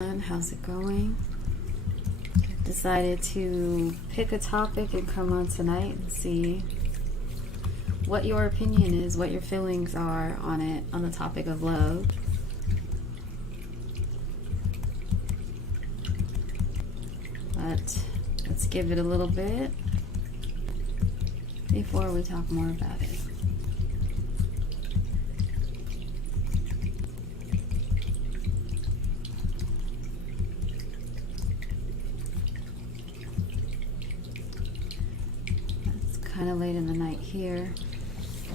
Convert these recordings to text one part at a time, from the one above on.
How's it going? Decided to pick a topic and come on tonight and see what your opinion is, what your feelings are on it, on the topic of love. But let's give it a little bit before we talk more about it. Kind of late in the night here, so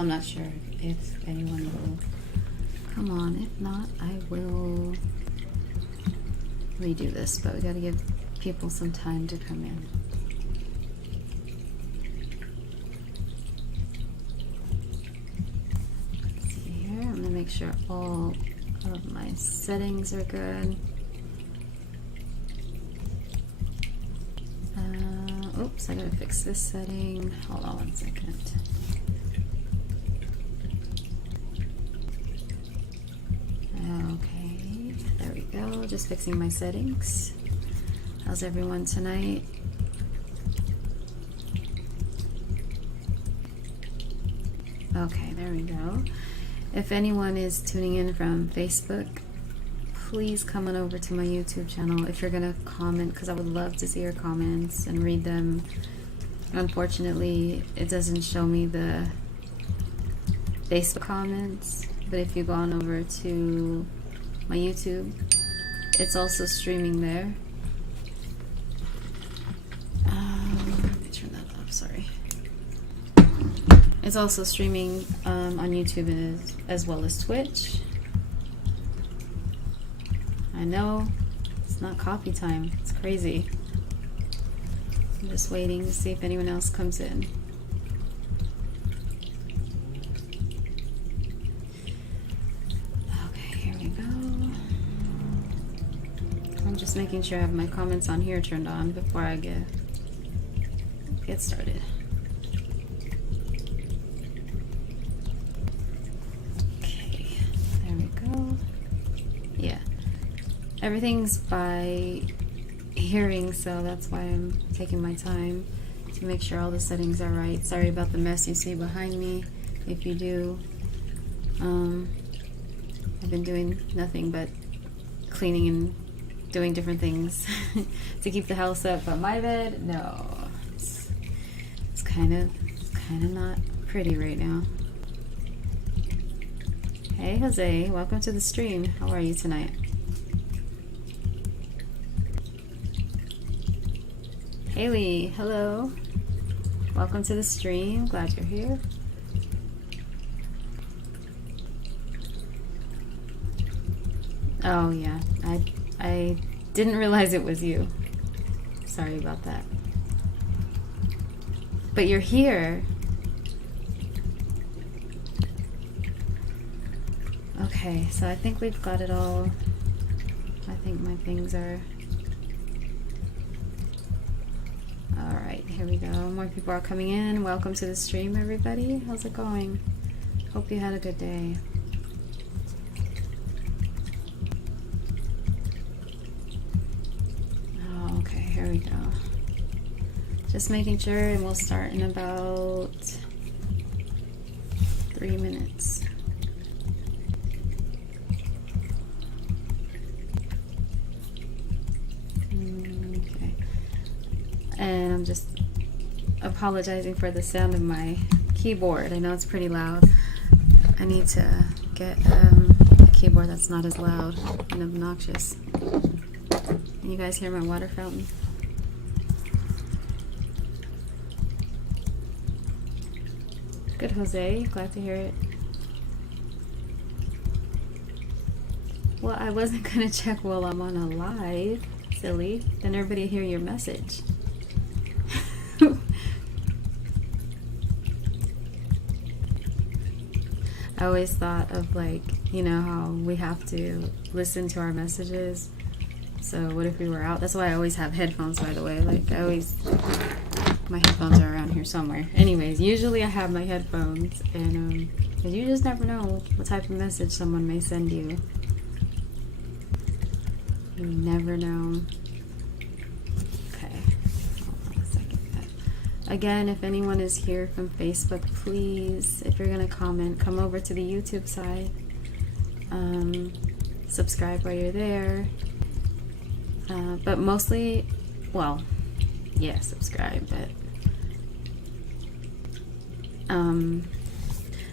I'm not sure if anyone will come on. If not, I will redo this, but we got to give people some time to come in. Let's see here. I'm gonna make sure all of my settings are good. Oops, I gotta fix this setting. Hold on 1 second. Okay, there we go. Just fixing my settings. How's everyone tonight? Okay, there we go. If anyone is tuning in from Facebook, please come on over to my YouTube channel if you're gonna comment, because I would love to see your comments and read them. Unfortunately, it doesn't show me the Facebook comments, but if you go on over to my YouTube, it's also streaming there. Let me turn that off, sorry. It's also streaming on YouTube as well as Twitch. I know, it's not coffee time. It's crazy. I'm just waiting to see if anyone else comes in. Okay, here we go. I'm just making sure I have my comments on here turned on before I get started. Okay, there we go. Yeah. Everything's by hearing, so that's why I'm taking my time to make sure all the settings are right. Sorry about the mess you see behind me, if you do. I've been doing nothing but cleaning and doing different things to keep the house up, but my bed, no. It's kind of not pretty right now. Hey Jose, welcome to the stream. How are you tonight? Haley, hello. Welcome to the stream. Glad you're here. Oh yeah, I didn't realize it was you. Sorry about that. But you're here. Okay, so I think we've got it all. I think my things are... Alright, here we go. More people are coming in. Welcome to the stream, everybody. How's it going? Hope you had a good day. Oh, okay, here we go. Just making sure, and we'll start in about 3 minutes. And I'm just apologizing for the sound of my keyboard. I know it's pretty loud. I need to get a keyboard that's not as loud and obnoxious. Can you guys hear my water fountain? Good, Jose. Glad to hear it. Well, I wasn't gonna check while I'm on a live, silly. Then everybody hear your message. I always thought of, like, you know how we have to listen to our messages. So what if we were out? That's why I always have headphones, by the way. Like, my headphones are around here somewhere. Anyways, usually I have my headphones, and because you just never know what type of message someone may send you. You never know. Okay, hold on a second. Again, if anyone is here from Facebook, please, if you're gonna comment, come over to the YouTube side. Subscribe while you're there. But mostly, well, yeah, subscribe, but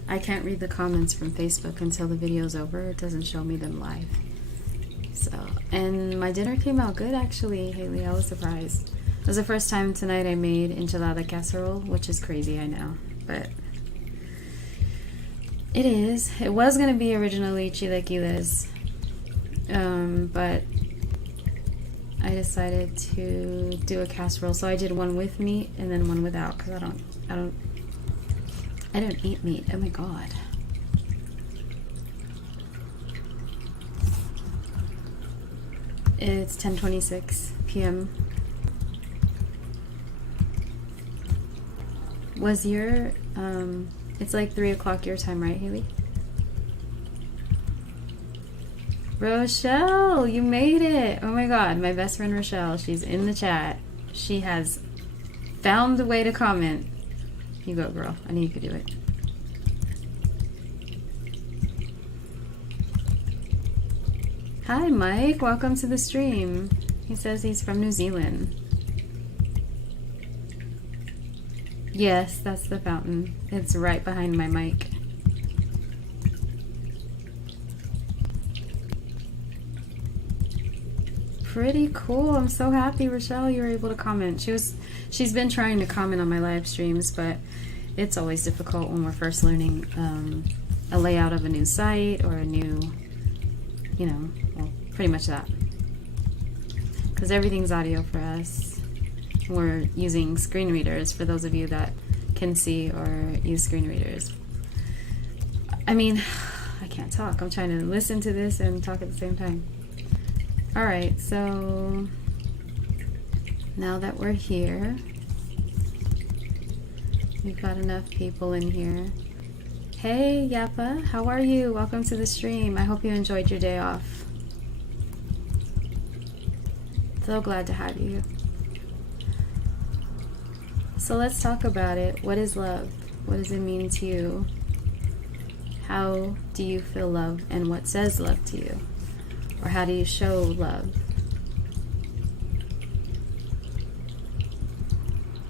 I can't read the comments from Facebook until the video's over. It doesn't show me them live. So, and my dinner came out good actually, Haley. I was surprised. It was the first time tonight I made enchilada casserole, which is crazy, I know, but it is. It was gonna be originally chilaquiles, but I decided to do a casserole, so I did one with meat and then one without, because I don't eat meat. Oh my god. It's 10:26 p.m. Was your, it's like 3 o'clock your time, right, Haley? Rochelle, you made it! Oh my god, my best friend Rochelle, she's in the chat. She has found the way to comment. You go, girl. I knew you could do it. Hi, Mike. Welcome to the stream. He says he's from New Zealand. Yes, that's the fountain. It's right behind my mic. Pretty cool. I'm so happy, Rochelle, you were able to comment. She's been trying to comment on my live streams, but it's always difficult when we're first learning a layout of a new site or a new, you know, well, pretty much that. Because everything's audio for us. We're using screen readers for those of you that can see or use screen readers. I mean, I can't talk. I'm trying to listen to this and talk at the same time. Alright, so now that we're here, we've got enough people in here. Hey, Yappa, how are you? Welcome to the stream. I hope you enjoyed your day off. So glad to have you. So let's talk about it. What is love? What does it mean to you? How do you feel love, and what says love to you? Or how do you show love?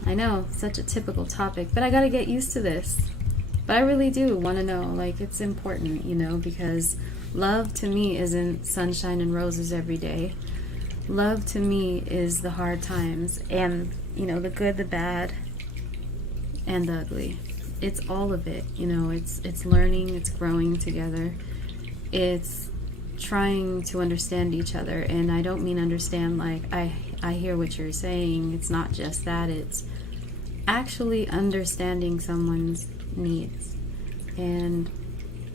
I know, such a typical topic, but I gotta get used to this. But I really do want to know, like, it's important, you know, because love to me isn't sunshine and roses every day. Love to me is the hard times and, you know, the good, the bad, and the ugly. It's all of it, you know, it's learning, it's growing together. It's trying to understand each other, and I don't mean understand like I hear what you're saying. It's not just that, it's actually understanding someone's needs, and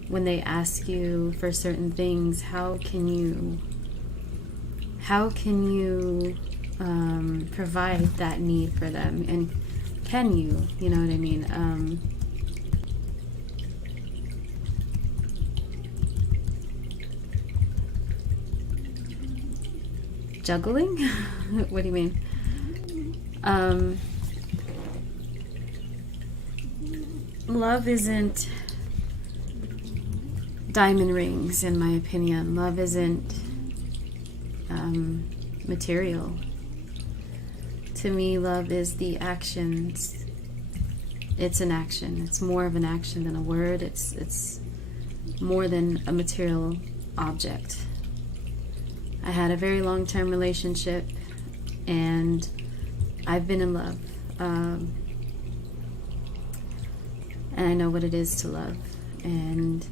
when they ask you for certain things, how can you provide that need for them, and can you know what I mean? Juggling? What do you mean? Love isn't diamond rings, in my opinion. Love isn't material. To me, love is the actions. It's an action. It's more of an action than a word. It's more than a material object. I had a very long-term relationship, and I've been in love, and I know what it is to love. And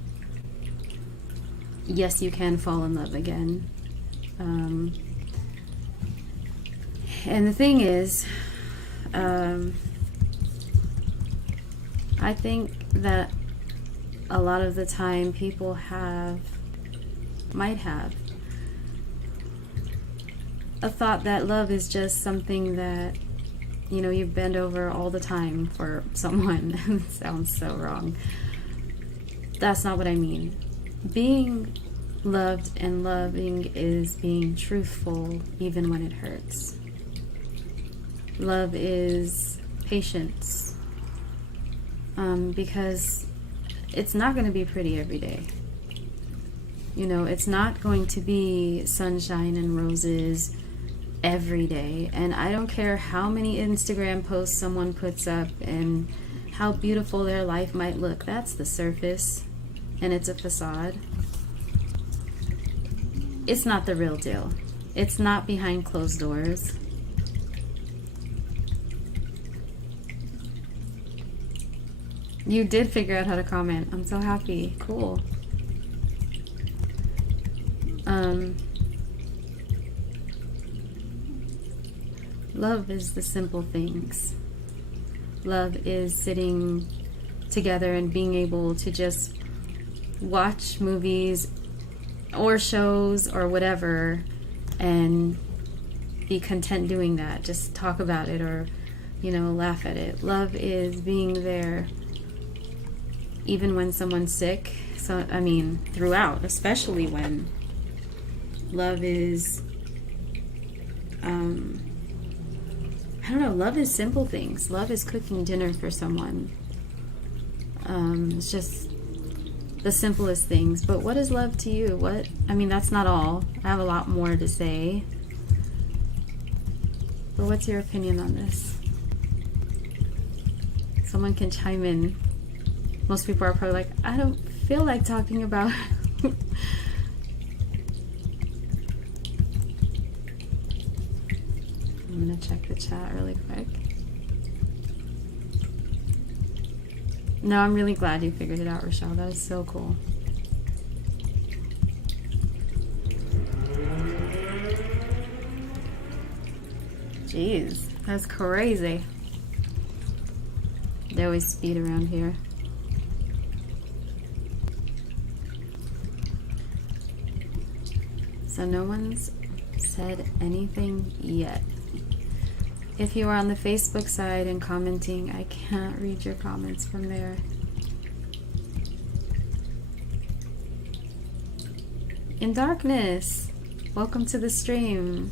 yes, you can fall in love again. And the thing is, I think that a lot of the time people might have a thought that love is just something that, you know, you bend over all the time for someone. It sounds so wrong. That's not what I mean. Being Loved and loving is being truthful even when it hurts. Love is patience, because it's not going to be pretty every day. You know, it's not going to be sunshine and roses every day. And I don't care how many Instagram posts someone puts up and how beautiful their life might look. That's the surface, and it's a facade. It's not the real deal. It's not behind closed doors. You did figure out how to comment. I'm so happy. Cool. Love is the simple things. Love is sitting together and being able to just watch movies or shows or whatever and be content doing that. Just talk about it or, you know, laugh at it. Love is being there even when someone's sick. So, I mean, throughout, especially when. Love is, I don't know, love is simple things. Love is cooking dinner for someone. It's just the simplest things. But what is love to you? I mean, that's not all. I have a lot more to say. But what's your opinion on this? Someone can chime in. Most people are probably like, I don't feel like talking about I'm going to check the chat really quick. No, I'm really glad you figured it out, Rochelle. That is so cool. Jeez, that's crazy. They always speed around here. So no one's said anything yet. If you are on the Facebook side and commenting, I can't read your comments from there. In Darkness, welcome to the stream.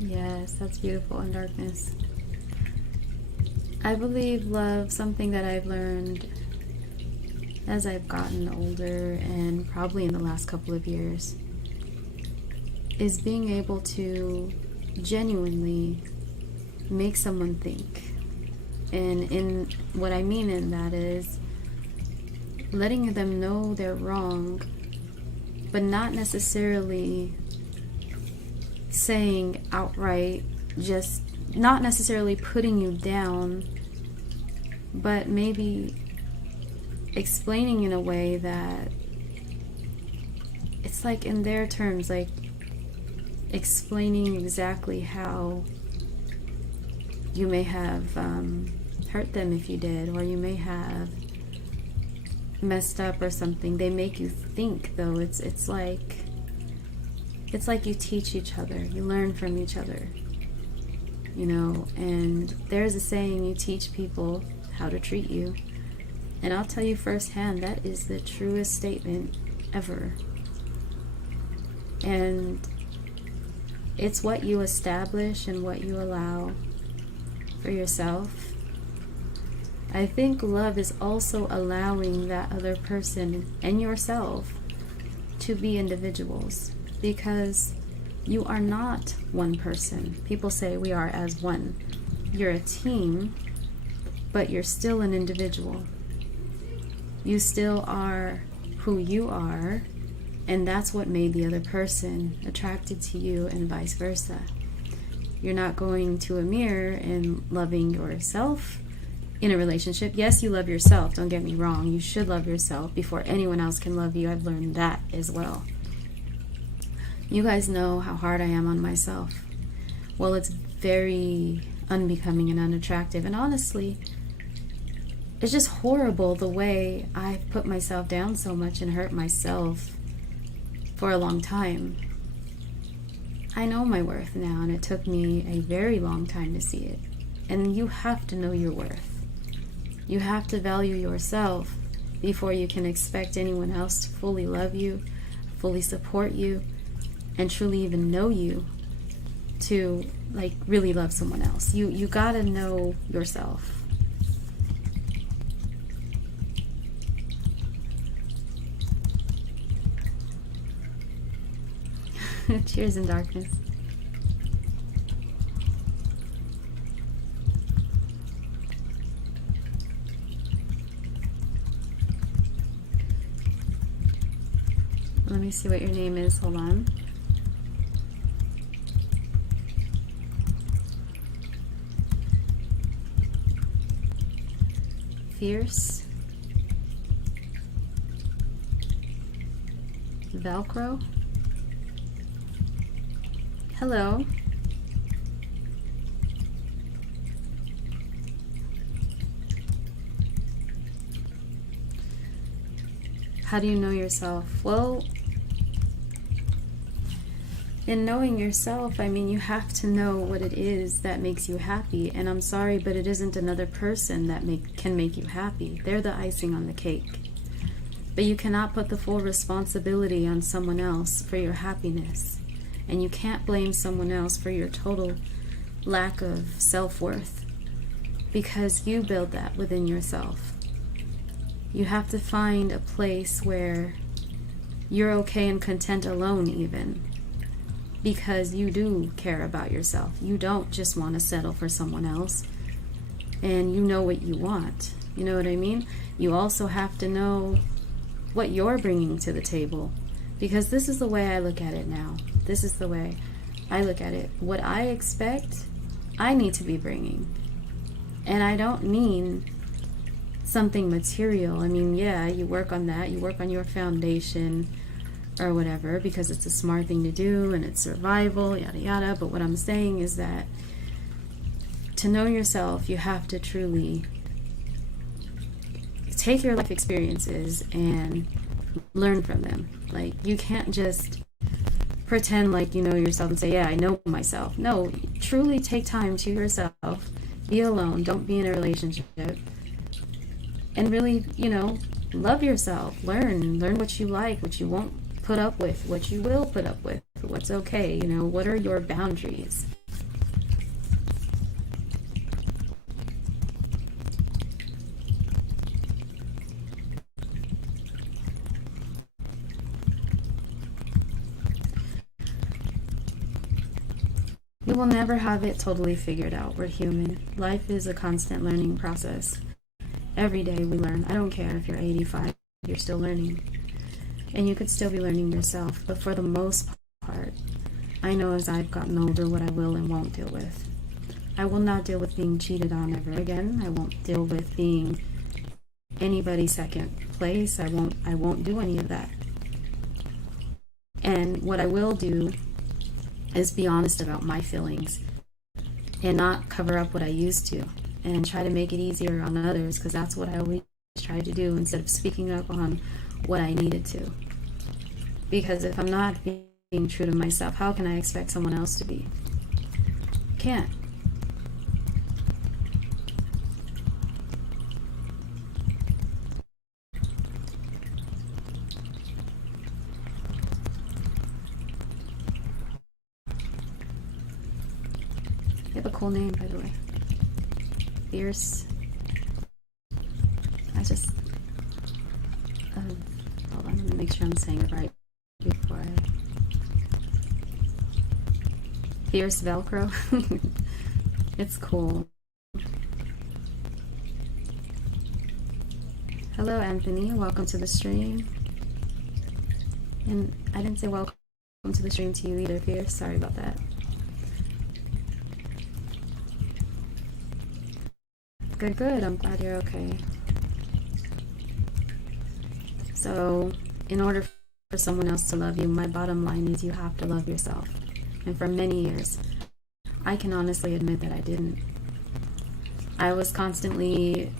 Yes, that's beautiful, In Darkness. I believe love, something that I've learned as I've gotten older and probably in the last couple of years, is being able to genuinely make someone think. And in what I mean in that is letting them know they're wrong, but not necessarily saying outright, just not necessarily putting you down, but maybe explaining in a way that it's like in their terms, like explaining exactly how you may have hurt them if you did, or you may have messed up or something. They make you think, though. It's like you teach each other, you learn from each other, you know. And there's a saying, you teach people how to treat you. And I'll tell you firsthand, that is the truest statement ever. And it's what you establish and what you allow for yourself. I think love is also allowing that other person and yourself to be individuals, because you are not one person. People say we are as one. You're a team, but you're still an individual. You still are who you are, and that's what made the other person attracted to you, and vice versa. You're not going to a mirror and loving yourself in a relationship. Yes, you love yourself, don't get me wrong. You should love yourself before anyone else can love you. I've learned that as well. You guys know how hard I am on myself. Well, it's very unbecoming and unattractive, and honestly, it's just horrible the way I put myself down so much and hurt myself for a long time. I know my worth now, and it took me a very long time to see it. And you have to know your worth. You have to value yourself before you can expect anyone else to fully love you, fully support you, and truly even know you to like really love someone else. You gotta know yourself. Cheers in darkness. Let me see what your name is. Hold on. Fierce. Velcro. Hello. How do you know yourself? Well, in knowing yourself, I mean, you have to know what it is that makes you happy. And I'm sorry, but it isn't another person that can make you happy. They're the icing on the cake. But you cannot put the full responsibility on someone else for your happiness. And you can't blame someone else for your total lack of self-worth, because you build that within yourself. You have to find a place where you're okay and content alone, even, because you do care about yourself. You don't just want to settle for someone else, and you know what you want. You know what I mean? You also have to know what you're bringing to the table, because this is the way I look at it now. This is the way I look at it. What I expect, I need to be bringing. And I don't mean something material. I mean, yeah, you work on that. You work on your foundation or whatever, because it's a smart thing to do and it's survival, yada yada. But what I'm saying is that to know yourself, you have to truly take your life experiences and learn from them. Like, you can't just pretend like you know yourself and say, yeah, I know myself. No, truly take time to yourself. Be alone. Don't be in a relationship. And really, love yourself. Learn what you like, what you won't put up with, what you will put up with, what's okay. What are your boundaries? We will never have it totally figured out. We're human. Life is a constant learning process. Every day we learn. I don't care if you're 85, you're still learning. And you could still be learning yourself. But for the most part, I know as I've gotten older what I will and won't deal with. I will not deal with being cheated on ever again. I won't deal with being anybody's second place. I won't do any of that. And what I will do is be honest about my feelings and not cover up what I used to, and try to make it easier on others, because that's what I always tried to do, instead of speaking up on what I needed to. Because if I'm not being true to myself, how can I expect someone else to be? Can't. You have a cool name, by the way. Fierce. Hold on, let me make sure I'm saying it right before Fierce Velcro. It's cool. Hello, Anthony. Welcome to the stream. And I didn't say welcome to the stream to you either, Fierce. Sorry about that. Good. I'm glad you're okay. So, in order for someone else to love you, my bottom line is you have to love yourself. And for many years, I can honestly admit that I didn't. I was constantly,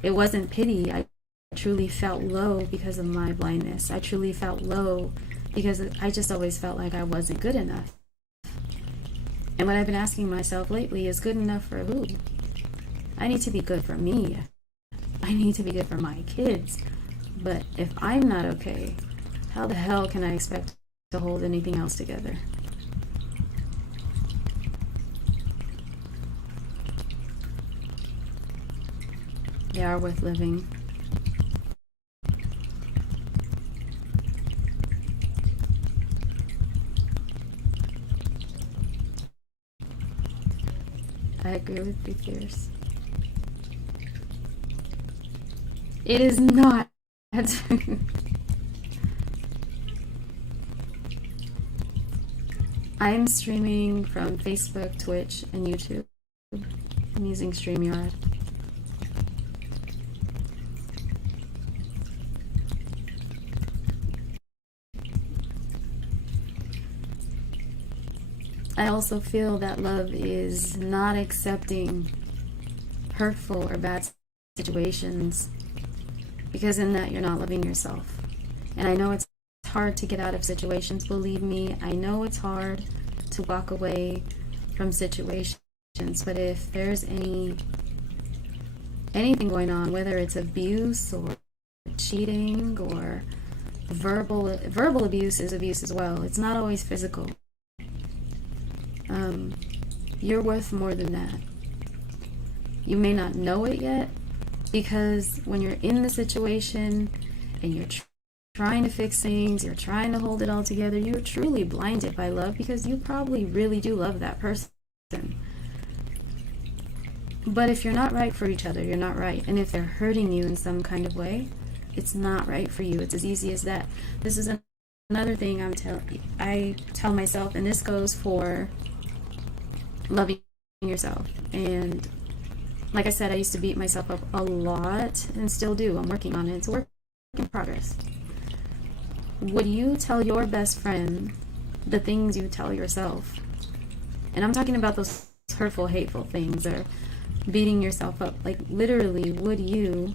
it wasn't pity. I truly felt low because of my blindness. I truly felt low because I just always felt like I wasn't good enough. And what I've been asking myself lately is, good enough for who? I need to be good for me. I need to be good for my kids. But if I'm not okay, how the hell can I expect to hold anything else together? They are worth living. I agree with you, Fierce. It is not. I'm streaming from Facebook, Twitch, and YouTube. I'm using StreamYard. I also feel that love is not accepting hurtful or bad situations, because in that you're not loving yourself. And I know it's hard to get out of situations, believe me. I know it's hard to walk away from situations, but if there's anything going on, whether it's abuse or cheating or verbal abuse is abuse as well. It's not always physical. You're worth more than that. You may not know it yet, because when you're in the situation and you're trying to fix things, you're trying to hold it all together, you're truly blinded by love, because you probably really do love that person. But if you're not right for each other, you're not right. And if they're hurting you in some kind of way, it's not right for you. It's as easy as that. This is another thing I tell myself, and this goes for loving yourself. And like I said, I used to beat myself up a lot, and still do. I'm working on it. It's a work in progress. Would you tell your best friend the things you tell yourself? And I'm talking about those hurtful, hateful things, or beating yourself up. Like, literally, would you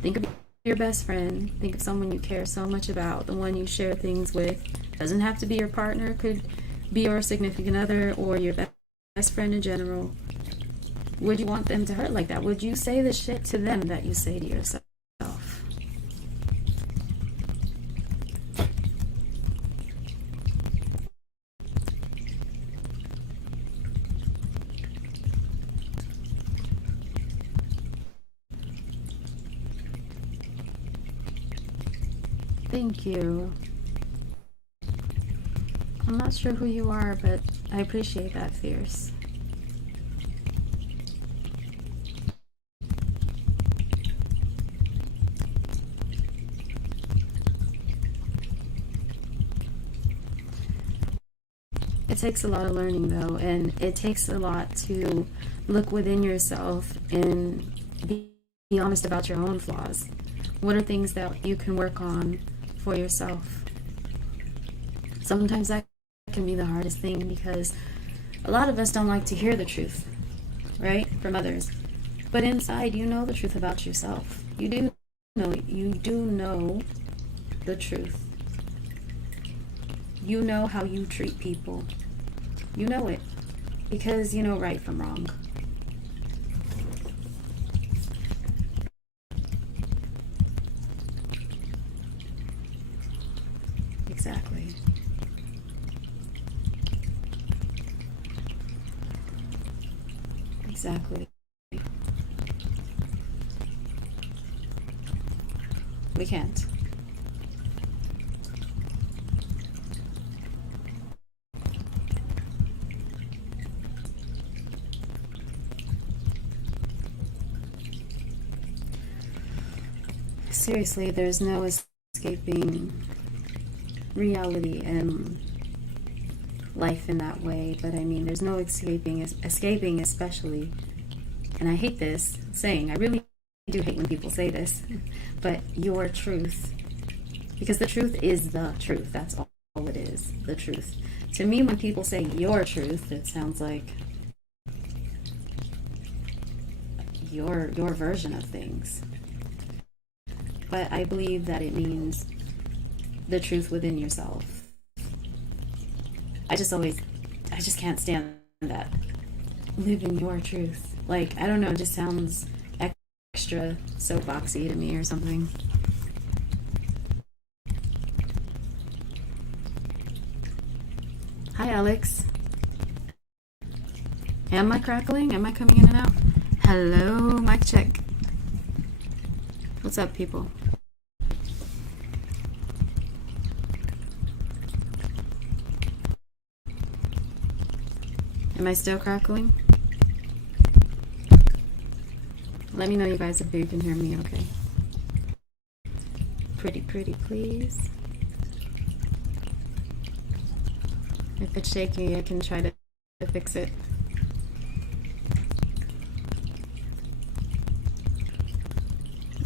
think of your best friend, think of someone you care so much about, the one you share things with? Doesn't have to be your partner, could be your significant other or your best friend in general. Would you want them to hurt like that? Would you say the shit to them that you say to yourself? Thank you. I'm not sure who you are, but I appreciate that, Fierce. It takes a lot of learning, though, and it takes a lot to look within yourself and be honest about your own flaws. What are things that you can work on for yourself? Sometimes that can be the hardest thing, because a lot of us don't like to hear the truth, right, from others. But inside, you know the truth about yourself. You do know the truth. You know how you treat people. You know it, because you know right from wrong. Exactly. Exactly. We can't. Seriously, there's no escaping reality and life in that way. But I mean, there's no escaping, especially, and I hate this saying, I really do hate when people say this, but your truth. Because the truth is the truth. That's all it is, the truth. To me, when people say your truth, it sounds like your version of things. But I believe that it means the truth within yourself. I just can't stand that. Live in your truth. Like, I don't know, it just sounds extra soapboxy to me or something. Hi, Alex. Am I crackling? Am I coming in and out? Hello, mic check. What's up, people? Am I still crackling? Let me know, you guys, if you can hear me okay. Pretty, please. If it's shaky, I can try to fix it.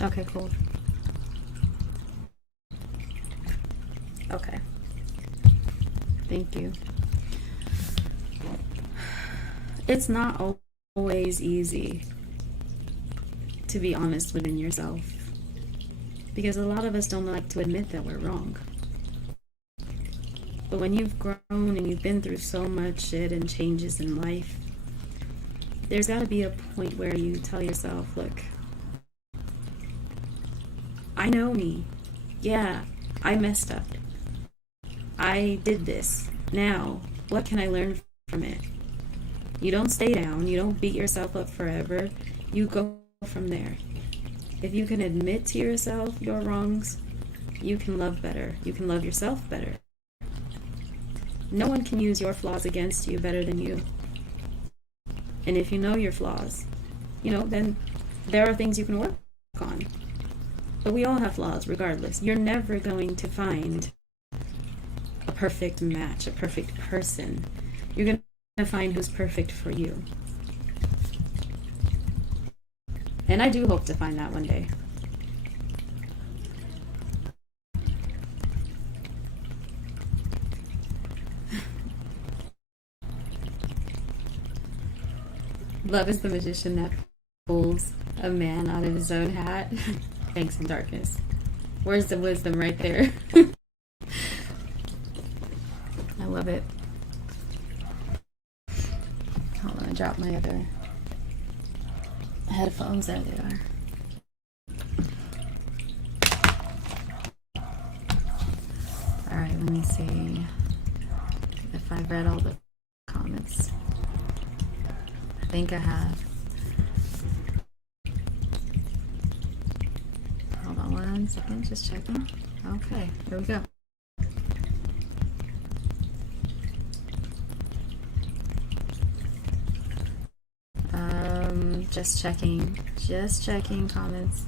Okay, cool. Okay. Thank you. It's not always easy to be honest within yourself, because a lot of us don't like to admit that we're wrong. But when you've grown and you've been through so much shit and changes in life, there's got to be a point where you tell yourself, look, I know me. Yeah, I messed up. I did this. Now, what can I learn from it? You don't stay down. You don't beat yourself up forever. You go from there. If you can admit to yourself your wrongs, you can love better. You can love yourself better. No one can use your flaws against you better than you. And if you know your flaws, then there are things you can work on. But we all have flaws regardless. You're never going to find a perfect match, a perfect person. You're going to find who's perfect for you. And I do hope to find that one day. Love is the magician that pulls a man out of his own hat. Thanks in darkness. Where's the wisdom right there? I love it. Hold on, I dropped my other headphones. There they are. Alright, let me see if I've read all the comments. I think I have. Hold on 1 second, just checking. Okay, here we go. Just checking comments.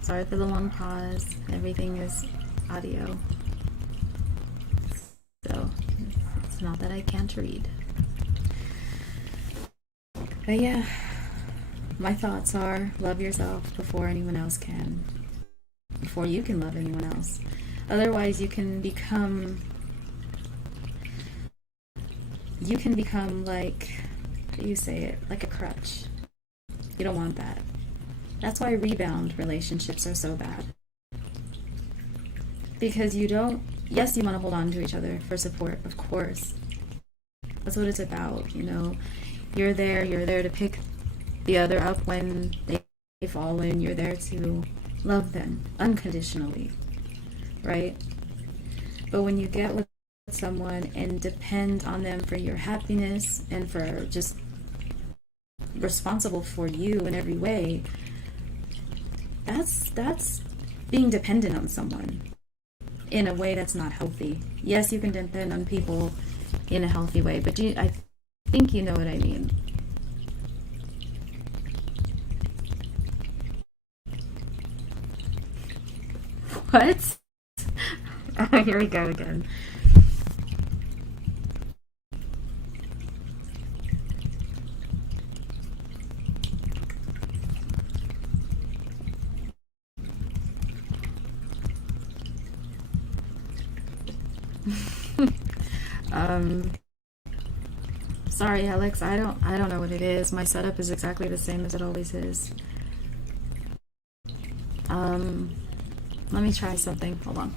Sorry for the long pause. Everything is audio, so it's not that I can't read. But yeah, my thoughts are, love yourself before anyone else can. Before you can love anyone else. Otherwise, you can become like, how do you say it? Like a crutch. You don't want that. That's why rebound relationships are so bad. Because yes, you want to hold on to each other for support, of course. That's what it's about, You're there to pick the other up when they fall in. You're there to love them unconditionally, right? But when you get with someone and depend on them for your happiness and for just responsible for you in every way, that's being dependent on someone in a way that's not healthy. Yes, you can depend on people in a healthy way, but I think you know what I mean. What? Oh, here we go again. Sorry, Alex, I don't know what it is. My setup is exactly the same as it always is. Let me try something. Hold on.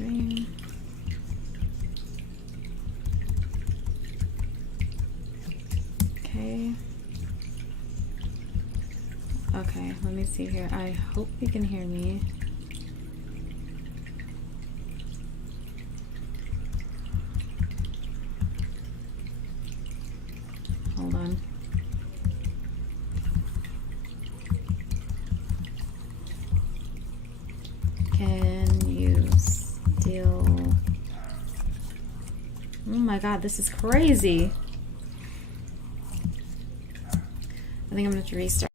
stream. Okay. Okay, let me see here. I hope you can hear me. Hold on. Can you still... Oh my god, this is crazy. I think I'm gonna have to restart.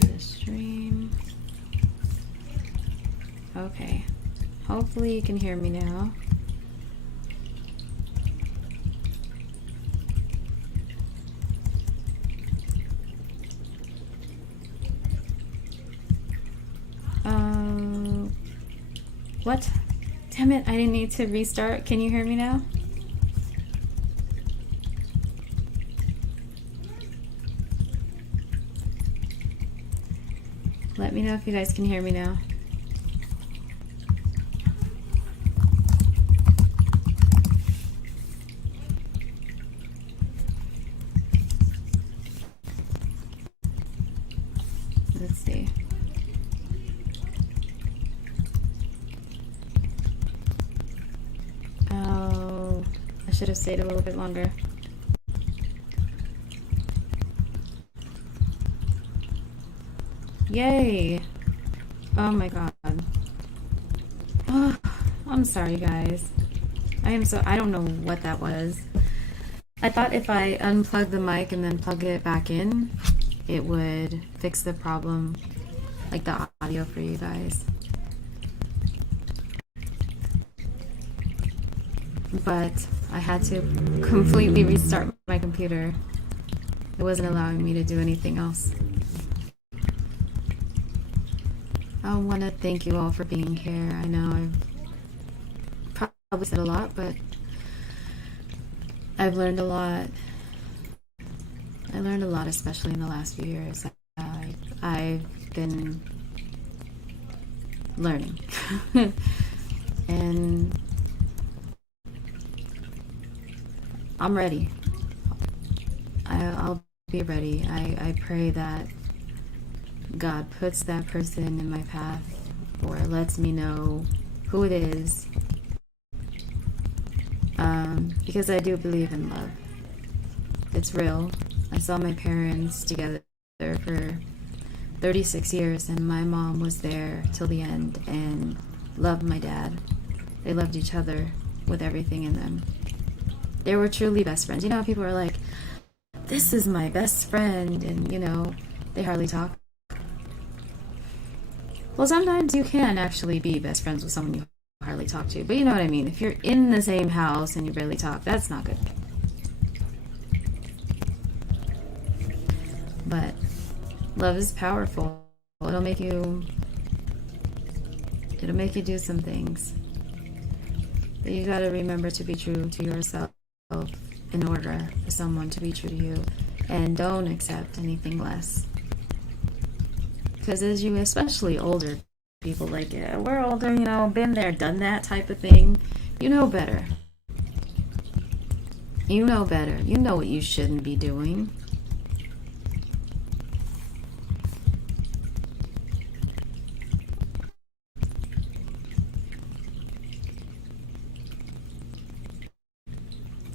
The stream. Okay. Hopefully you can hear me now. What? Damn it, I didn't need to restart. Can you hear me now? Let me know if you guys can hear me now. Let's see. Oh, I should have stayed a little bit longer. Yay! Oh my god. Oh, I'm sorry guys. I don't know what that was. I thought if I unplug the mic and then plug it back in, it would fix the problem, like the audio for you guys. But I had to completely restart my computer. It wasn't allowing me to do anything else. I want to thank you all for being here. I know I've probably said a lot, but I've learned a lot. I learned a lot, especially in the last few years. I've been learning. And I'm ready. I'll be ready. I pray that God puts that person in my path or lets me know who it is. Because I do believe in love. It's real. I saw my parents together for 36 years, and my mom was there till the end and loved my dad. They loved each other with everything in them. They were truly best friends. You know how people are like, this is my best friend, and you know, they hardly talk. Well, sometimes you can actually be best friends with someone you hardly talk to, but you know what I mean. If you're in the same house and you barely talk, that's not good. But love is powerful. It'll make you do some things. But you gotta remember to be true to yourself in order for someone to be true to you. And don't accept anything less. Because as you, especially older people, like, yeah, we're older, you know, been there, done that type of thing. You know better. You know better. You know what you shouldn't be doing.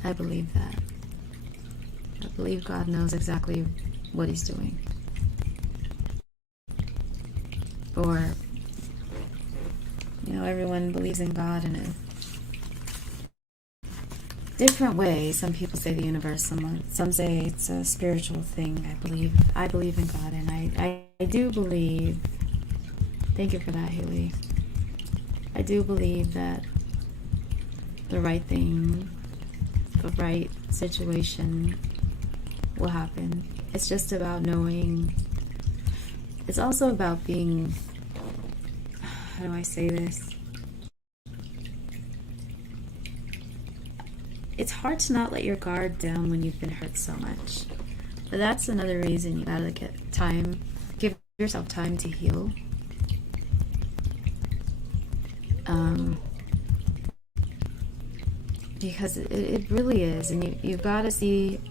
I believe that. I believe God knows exactly what He's doing. Or, you know, everyone believes in God in a different way. Some people say the universe, some say it's a spiritual thing. I believe in God, and I do believe, thank you for that, Haley. I do believe that the right thing, the right situation will happen. It's just about knowing. It's also about being, how do I say this? It's hard to not let your guard down when you've been hurt so much. But that's another reason you gotta get time, give yourself time to heal. Because it really is, and you've got to see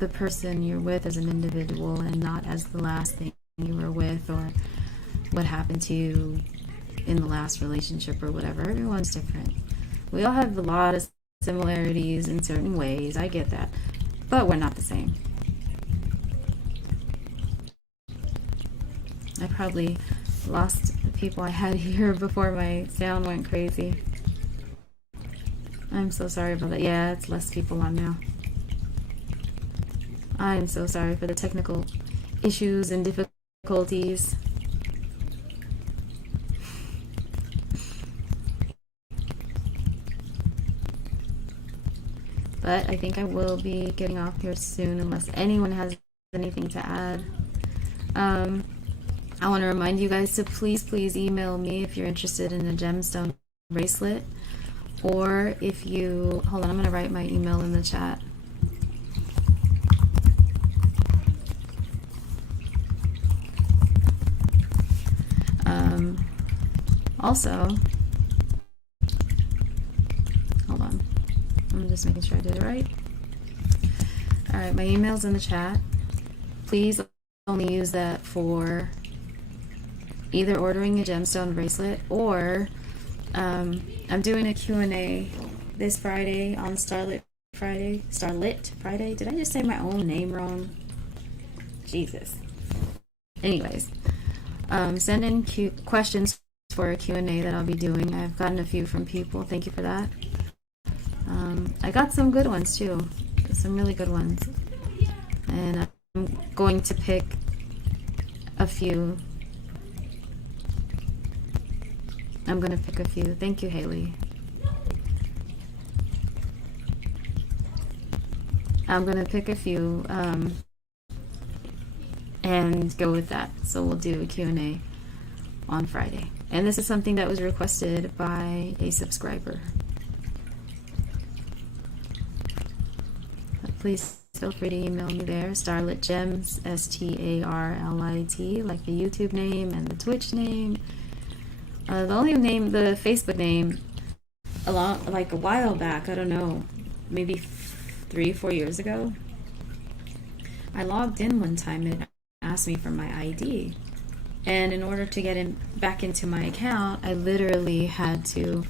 the person you're with as an individual and not as the last thing you were with or what happened to you in the last relationship or whatever. Everyone's different. We all have a lot of similarities in certain ways, I get that, but we're not the same. I probably lost the people I had here before my sound went crazy. I'm so sorry about that. Yeah, it's less people on now. I'm so sorry for the technical issues and difficulties. But I think I will be getting off here soon unless anyone has anything to add. I want to remind you guys to please email me if you're interested in a gemstone bracelet. Or if you, hold on, I'm going to write my email in the chat. Also, hold on, I'm just making sure I did it right. Alright, my email's in the chat. Please only use that for either ordering a gemstone bracelet or I'm doing a Q&A this Friday on Starlit Friday. Did I just say my own name wrong? Jesus. Anyways, send in questions for a Q&A that I'll be doing. I've gotten a few from people. Thank you for that. I got some good ones too. Some really good ones. And I'm going to pick a few. Thank you, Haley. I'm going to pick a few and go with that. So we'll do a Q&A on Friday. And this is something that was requested by a subscriber. Please feel free to email me there. Starlit Gems, Starlit, like the YouTube name and the Twitch name. The only name, the Facebook name, a while back, I don't know, maybe 3-4 years ago, I logged in one time and it asked me for my ID. And in order to get back into my account, I literally had to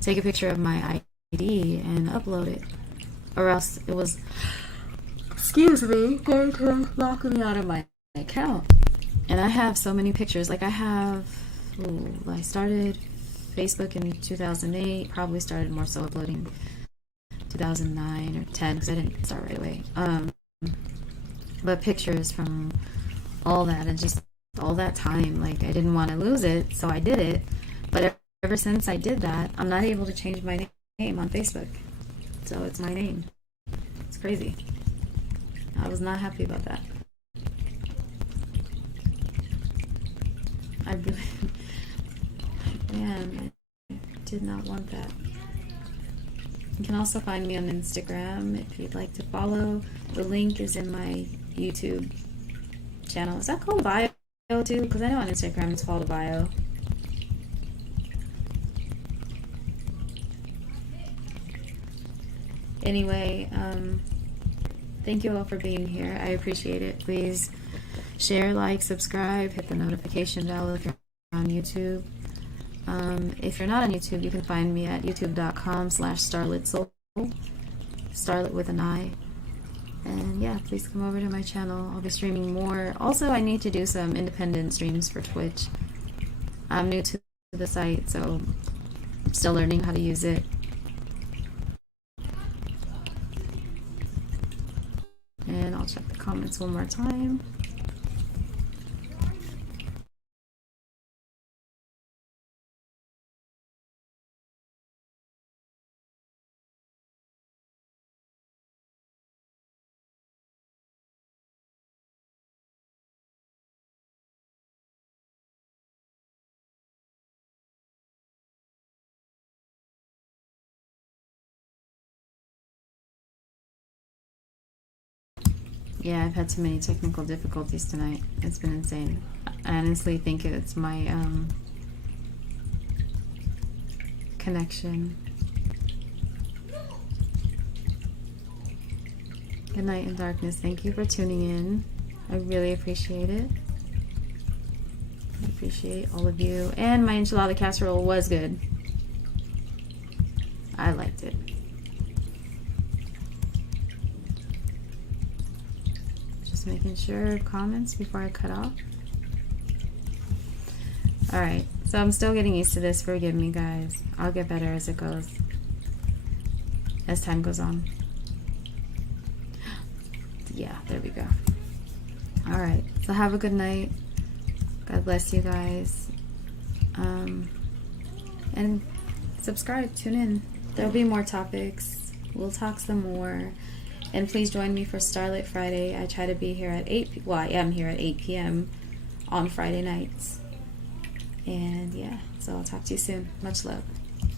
take a picture of my ID and upload it. Or else it was, excuse me, going to lock me out of my account. And I have so many pictures. Like I started Facebook in 2008, probably started more so uploading 2009 or 10 because I didn't start right away. But pictures from all that and just all that time, like I didn't want to lose it, so I did it. But ever since I did that, I'm not able to change my name on Facebook. So it's my name. It's crazy. I was not happy about that. I really, man, I did not want that. You can also find me on Instagram if you'd like to follow. The link is in my YouTube channel. Is that called bio too? Because I know on Instagram it's called a bio. Anyway, thank you all for being here. I appreciate it. Please share, like, subscribe, hit the notification bell if you're on YouTube. If you're not on YouTube, you can find me at youtube.com/starlitsoul, Starlit with an I. And yeah, please come over to my channel. I'll be streaming more. Also, I need to do some independent streams for Twitch. I'm new to the site, so I'm still learning how to use it. And I'll check the comments one more time. Yeah, I've had too many technical difficulties tonight. It's been insane. I honestly think it's my connection. Good night in darkness. Thank you for tuning in. I really appreciate it. I appreciate all of you. And my enchilada casserole was good. I liked it. Just making sure comments before I cut off. Alright, so I'm still getting used to this. Forgive me, guys. I'll get better as it goes. As time goes on. Yeah, there we go. Alright, so have a good night. God bless you guys. And subscribe, tune in. There'll be more topics. We'll talk some more. And please join me for Starlit Friday. I try to be here at 8 well, I am here at 8 p.m. on Friday nights. And yeah, so I'll talk to you soon. Much love.